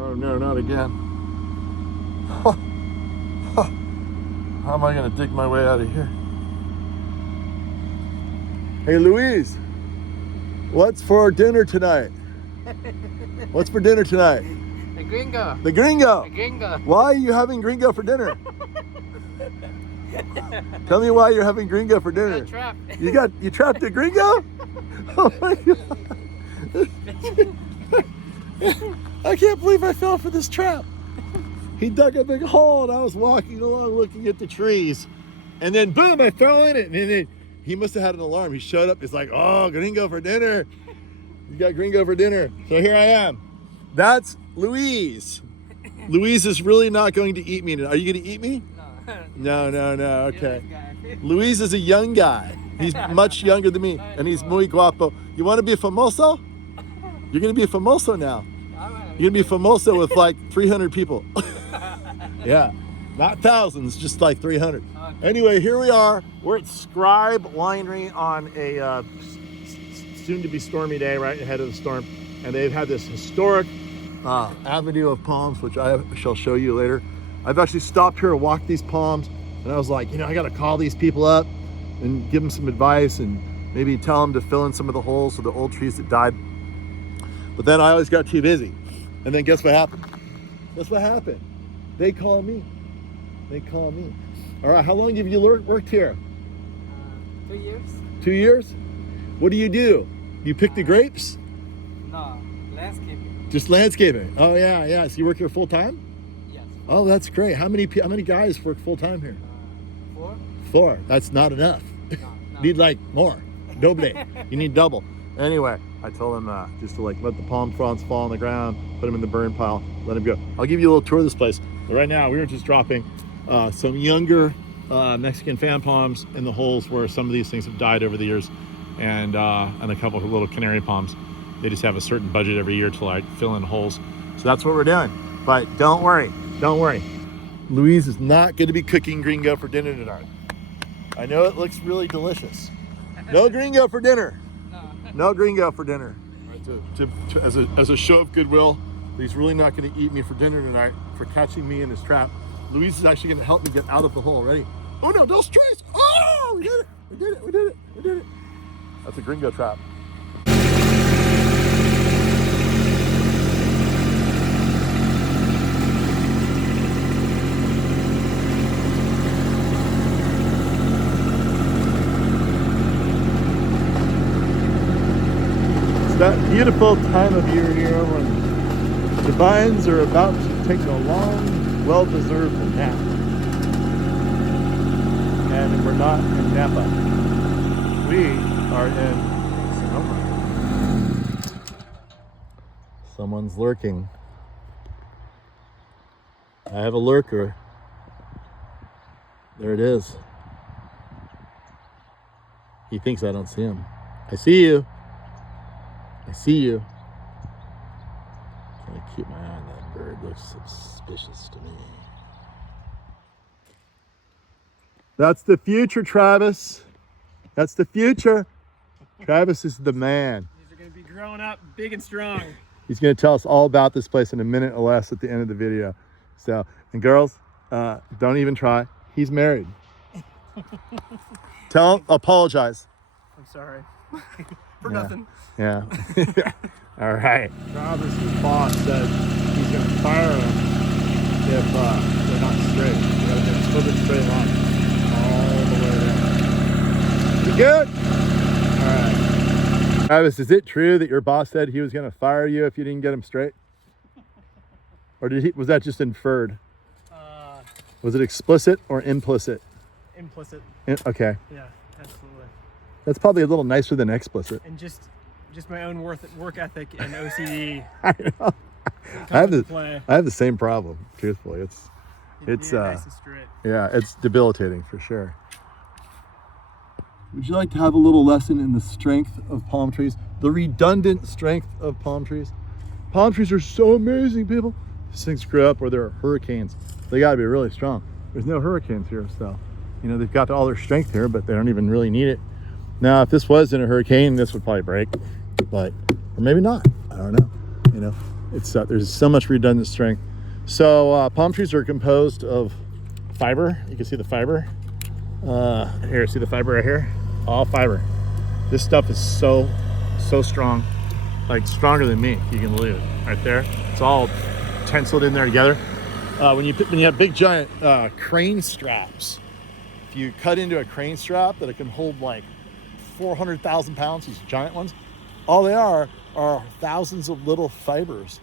Oh no, not again. How am I gonna dig my way out of here? Hey Louise, what's for dinner tonight? What's for dinner tonight? The gringo. The gringo. The gringo. Why are you having gringo for dinner? Tell me why you're having gringo for dinner. Trapped. You trapped a gringo? Oh my god. I can't believe I fell for this trap. He dug a big hole and I was walking along looking at the trees. And then boom, I fell in it. And then he must have had an alarm. He showed up, he's like, oh, gringo for dinner. You got gringo for dinner. So here I am. That's Louise. Louise is really not going to eat me today. Are you going to eat me? No. No. Okay. Louise is a young guy. He's much younger than me, and he's muy guapo. You want to be a famoso? You're going to be a famoso now. You're going to be a famoso with like 300 people. Yeah, not thousands, just like 300. Anyway, here we are. We're at Scribe Winery on a soon-to-be stormy day, right ahead of the storm. And they've had this historic avenue of palms, which I shall show you later. I've actually stopped here and walked these palms, and I was like, I got to call these people up and give them some advice and maybe tell them to fill in some of the holes for the old trees that died. But then I always got too busy. And then guess what happened? They call me. All right, how long have you worked here? 2 years. 2 years? What do? You pick the grapes? No, landscaping. Just landscaping. Oh yeah. So you work here full time? Yes. Oh, that's great. How many guys work full time here? 4. 4. That's not enough. No. Need like more. Doble. You need double. Anyway, I told him just to let the palm fronds fall on the ground, put them in the burn pile, let them go. I'll give you a little tour of this place. But right now, we were just dropping some younger Mexican fan palms in the holes where some of these things have died over the years, and a couple of little canary palms. They just have a certain budget every year to fill in holes. So that's what we're doing. But don't worry. Louise is not going to be cooking gringo for dinner tonight. I know it looks really delicious. No gringo for dinner. No gringo for dinner. Right, as a show of goodwill, he's really not going to eat me for dinner tonight for catching me in his trap. Louise is actually going to help me get out of the hole. Ready? Oh no, those trees! Oh, we did it! That's a gringo trap. That beautiful time of year here when the vines are about to take a long, well-deserved nap. And we're not in Napa. We are in Sonoma. Someone's lurking. I have a lurker. There it is. He thinks I don't see him. I see you. Can I keep my eye on that bird? Looks suspicious to me. That's the future, Travis. That's the future. Travis is the man. These are going to be growing up big and strong. He's going to tell us all about this place in a minute or less at the end of the video. So, and girls, don't even try. He's married. Tell him, apologize. I'm sorry. For nothing. Yeah. All right. Travis's boss said he's going to fire them if they're not straight. You got to get a perfect straight line all the way down. You good? All right. Travis, is it true that your boss said he was going to fire you if you didn't get him straight? Or was that just inferred? Was it explicit or implicit? Implicit. Okay. Yeah, absolutely. That's probably a little nicer than explicit. And just my own work ethic and OCD. I know. I have the same problem, truthfully. It's nice and straight. Yeah, it's debilitating for sure. Would you like to have a little lesson in the strength of palm trees? The redundant strength of palm trees? Palm trees are so amazing, people. These things grew up where there are hurricanes. They got to be really strong. There's no hurricanes here, so they've got all their strength here, but they don't even really need it. Now, if this was in a hurricane, this would probably break, or maybe not. I don't know. It's there's so much redundant strength. So palm trees are composed of fiber. You can see the fiber. Here, see the fiber right here? All fiber. This stuff is so strong, like stronger than me. You can believe it. Right there. It's all tensiled in there together. When you have big giant crane straps, if you cut into a crane strap that it can hold like 400,000 pounds, these giant ones, all they are thousands of little fibers.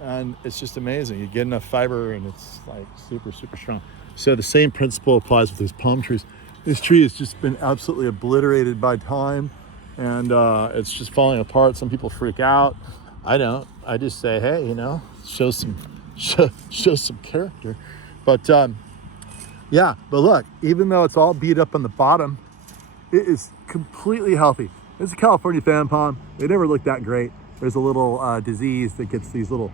And it's just amazing. You get enough fiber and it's like super strong. So the same principle applies with these palm trees. This tree has just been absolutely obliterated by time, and it's just falling apart. Some people freak out. I don't. I just say, hey, show some character. But yeah, but look, even though it's all beat up on the bottom, it is completely healthy. It's a California fan palm. They never look that great. There's a little disease that gets these little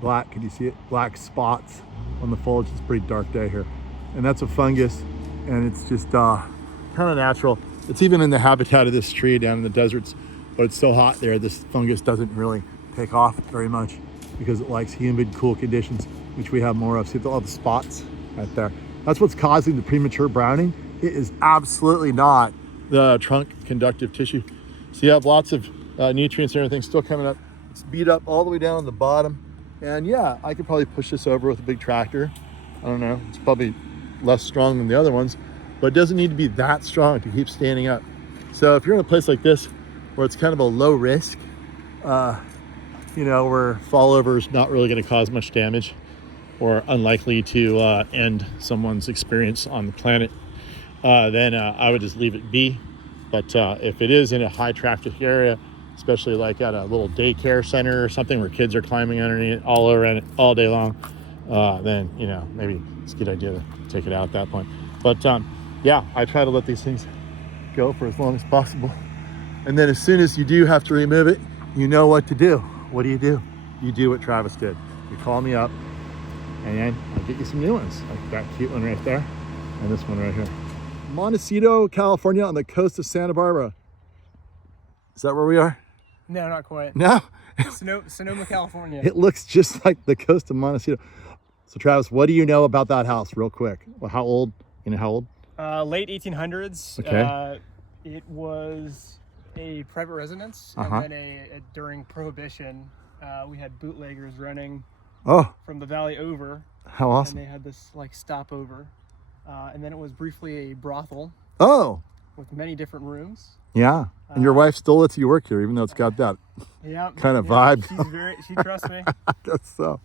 black, can you see it? Black spots on the foliage. It's a pretty dark day here. And that's a fungus, and it's just kind of natural. It's even in the habitat of this tree down in the deserts, but it's so hot there, this fungus doesn't really take off very much because it likes humid, cool conditions, which we have more of. See all the spots right there? That's what's causing the premature browning. It is absolutely not the trunk conductive tissue. So you have lots of nutrients and everything still coming up. It's beat up all the way down on the bottom. And yeah, I could probably push this over with a big tractor. I don't know, it's probably less strong than the other ones, but it doesn't need to be that strong to keep standing up. So if you're in a place like this, where it's kind of a low risk, where fall over is not really gonna cause much damage or unlikely to end someone's experience on the planet, then I would just leave it be. But if it is in a high traffic area, especially like at a little daycare center or something where kids are climbing underneath all around it all day long, then maybe it's a good idea to take it out at that point. But yeah, I try to let these things go for as long as possible, and then as soon as you do have to remove it, you know what to do. What do? You do what Travis did. You call me up, and then I'll get you some new ones, like that cute one right there and this one right here. Montecito, California, on the coast of Santa Barbara. Is that where we are? No, not quite. No? Sonoma, California. It looks just like the coast of Montecito. So Travis, what do you know about that house real quick? Well, how old? How old? Late 1800s. Okay. It was a private residence. And then during Prohibition, we had bootleggers running from the valley over. How awesome. And they had this like stopover. And then it was briefly a brothel. Oh. With many different rooms. Yeah. And your wife still lets you work here, even though it's got that kind of vibe. She trusts me. That's so.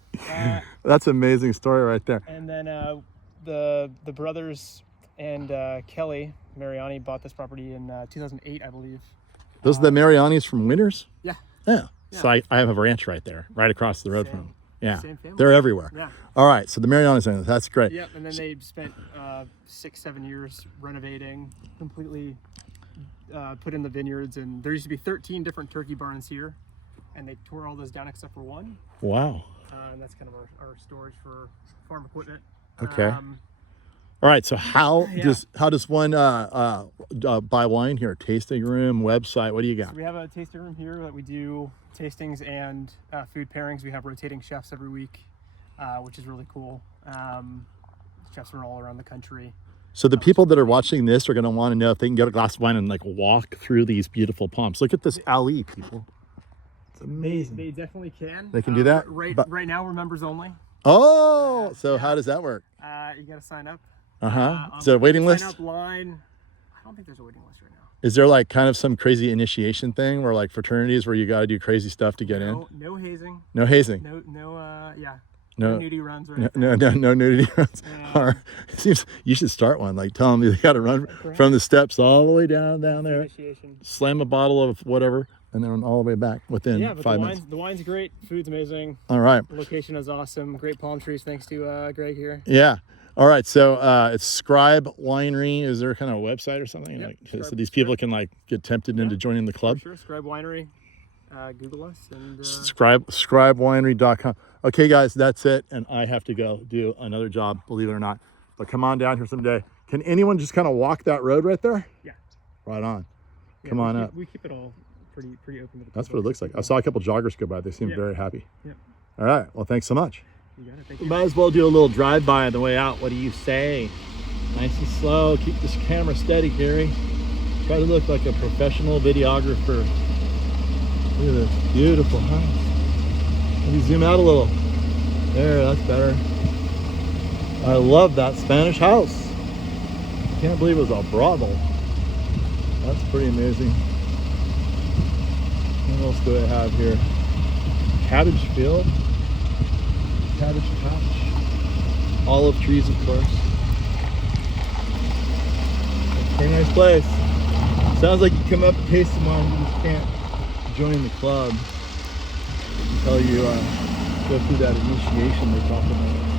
That's an amazing story right there. And then the brothers and Kelly Mariani bought this property in 2008, I believe. Those are the Marianis from Winters? Yeah. Yeah. So I have a ranch right there, right across the road from them. Yeah. Same family. They're everywhere. Yeah. All right. So the Marianis, that's great. Yep. And then they spent 6-7 years renovating, completely put in the vineyards, and there used to be 13 different turkey barns here, and they tore all those down except for one. Wow. And that's kind of our storage for farm equipment. Okay. All right. So how does one buy wine here? Tasting room, website. What do you got? So we have a tasting room here that we do tastings and food pairings. We have rotating chefs every week, which is really cool. Chefs from all around the country. So the people that are watching this are going to want to know if they can get a glass of wine and like walk through these beautiful palms. Look at this Allee, people. It's amazing. They definitely can. They can do that? Right now we're members only. Oh, so how does that work? You got to sign up. Is there a waiting list? Sign up line. I don't think there's a waiting list right now. Is there like kind of some crazy initiation thing where like fraternities where you got to do crazy stuff to get in? No hazing. No hazing. No nudity runs or anything. No nudity runs. It seems you should start one. Like tell them they got to run from the steps all the way down there. Initiation. Slam a bottle of whatever, and then all the way back within 5 minutes. The wine's great. Food's amazing. All right. The location is awesome. Great palm trees. Thanks to Greg here. Yeah. All right. So it's Scribe Winery. Is there kind of a website or something? Yep, So these people can like get tempted into joining the club. Sure. Scribe Winery. Google us and scribewinery.com. Okay, guys, that's it. And I have to go do another job, believe it or not. But come on down here someday. Can anyone just kind of walk that road right there? Yeah. Right on. Come on up. We keep it all pretty open to the That's what it looks like. I saw a couple joggers go by. They seemed very happy. Yep. All right. Well, thanks so much. You got it. Thank We you. might as well do a little drive-by on the way out. What do you say? Nice and slow. Keep this camera steady, Gary. Try to look like a professional videographer. Look at this beautiful house. Maybe zoom out a little. There, that's better. I love that Spanish house. I can't believe it was a brothel. That's pretty amazing. What else do I have here? Cabbage field. Cabbage patch. Olive trees, of course. Very nice place. Sounds like you come up and taste some wine, you just can't join the club until you go through that initiation they talk about.